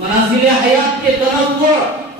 منازل حیات کے تنوع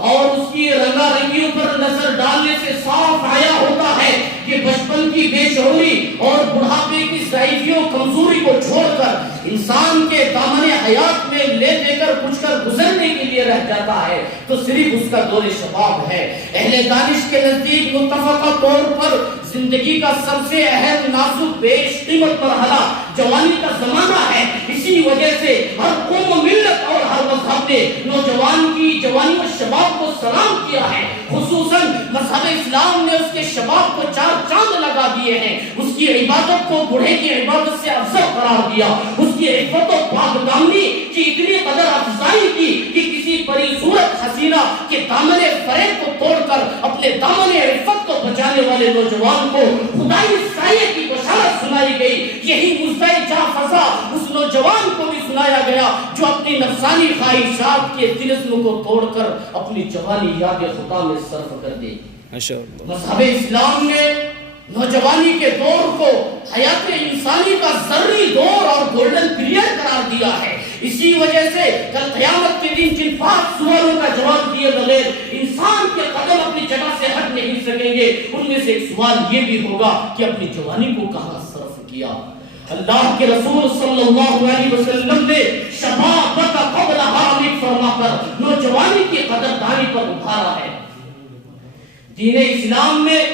اور اس کی رنگا رنگیوں پر نظر ڈالنے سے صاف آیا ہوتا ہے کہ بچپن کی بے شعوری اور بڑھاپے کی ضعیفیوں کمزوری کو چھوڑ کر انسان کے دامن حیات میں لے دے کر کچھ کر گزرنے کے لیے رہ جاتا ہے تو صرف اس کا دور شباب ہے۔ اہل دانش کے نزدیک متفقہ طور پر زندگی کا سب سے اہم نازک بیش قیمت مرحلہ جوانی کا زمانہ ہے۔ اسی وجہ سے ہر قوم و ملت اور ہر مذہب نے نوجوان کی جوانی و شباب کو سلام کیا ہے۔ خصوصاً مذہب اسلام نے اس کے شباب کو 4 چاند لگا دیے ہیں۔ اس کی عبادت کو بوڑھے کی عبادت سے افضل قرار دیا۔ اس کی عفت و پاک دامنی کی اتنی قدر افزائی کی کہ کسی پری صورت حسینہ کے دامن فریب کو توڑ کر اپنے دامن عفت کو بچانے والے نوجوان کو خدائی سایہ کی بشارت سنائی گئی۔ یہی مزدہ جاں فضا اس نوجوان کو بھی سنایا گیا جو اپنی نفسانی خواہشات کے طلسم کو توڑ کر اپنی جوانی یاد خدا میں صرف کر دی۔ مذہب اسلام نے نوجوانی کے دور کو حیات انسانی کا ذری دور اور گولڈن پیریڈ قرار دیا ہے۔ اسی وجہ سے کل قیامت کے دن جن 5 سوالوں کا جواب دیے بغیر انسان کے قدم اپنی جگہ سے ہٹ نہیں سکیں گے، ان میں سے ایک سوال یہ بھی ہوگا کہ اپنی جوانی کو کہاں صرف کیا۔ اللہ کے رسول صلی اللہ علیہ وسلم نے شبابک قبل حرمک فرما کر نوجوانی کی قدردانی پر ابھارا ہے۔ دین اسلام میں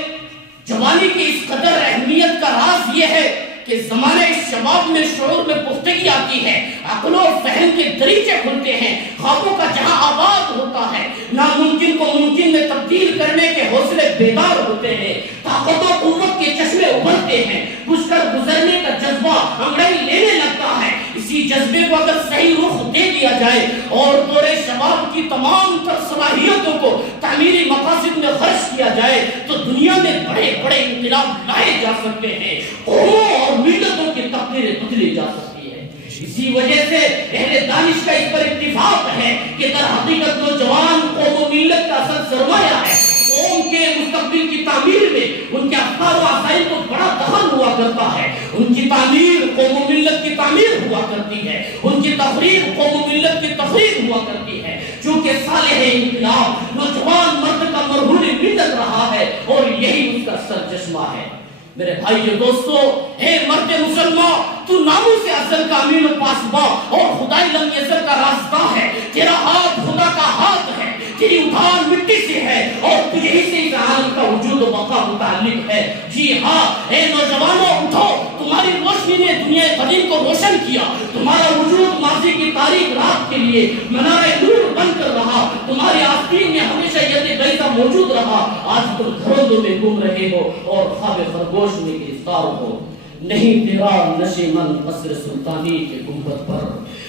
جوانی کی اس قدر اہمیت کا راز یہ ہے کہ زمانہ شباب میں شعور میں پختگی آتی ہے، عقل و فہم کے دریچے کھلتے ہیں، خوابوں کا جہاں آباد ہوتا ہے، ناممکن کو ممکن میں تبدیل کرنے کے حوصلے بیدار ہوتے ہیں، طاقت و قوت کے چشمے ابھرتے ہیں، کچھ کر گزرنے کا جذبہ انگڑائی لینے لگتا ہے۔ اسی جذبے کو اگر صحیح رخ دے دیا جائے اور دور شباب کی تمام تر صلاحیتوں کو تعمیری مقاصد میں خرچ کیا جائے تو دنیا میں بڑے بڑے انقلاب لائے جا سکتے ہیں، قوموں اور ملتوں کی تقدیریں بدلی جا سکتی ہے۔ اسی وجہ سے اہل دانش کا اس پر اتفاق ہے کہ در حقیقت نوجوان قوم و ملت کا اصل سرمایہ ہے۔ قوم کے مستقبل کی تعمیر میں ان کے افکار و عقائد کو بڑا دخل ہوا کرتا ہے۔ ان کی تعمیر قوم و ملت کی تعمیر ہوا کرتی ہے، ان کی تقریر قوم و ملت کی تقریر ہوا کرتی ہے۔ چونکہ صالح انقلاب نوجوان مرد کا مرہون ملت رہا ہے اور یہی اس کا سرچشمہ ہے۔ میرے بھائیو دوستو، اے مرد مسلمان، تو ناموں سے ازل کا امین و پاسباں اور خدائی لم یزل کا رازداں ہے۔ تیرا ہاتھ خدا کا ہاتھ ہے، تیری اٹھان مٹی سے ہے اور تجھے سے اس عالم کا وجود و بقا متعلق ہے۔ جی ہاں اے نوجوانوں، اٹھو، تمہاری روشنی نے دنیا قدیم کو روشن کیا، تمہارا وجود ماضی کی تاریک رات کے لیے منارہ نور بن کر رہا، تمہاری آستین میں ہمیشہ ید بیضا موجود رہا۔ آج تم گھروں میں گھوم رہے ہو اور خواب خرگوش میں گرفتار ہو۔ نہیں تیرا نشیمن قصر سلطانی کے گنبد پر،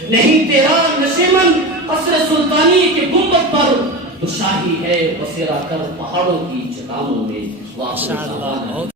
نہیں تیرا نشیمن قصر سلطانی کے گنبد پر، تو شاہی ہے بسیرا کر پہاڑوں کی چٹانوں میں واقع۔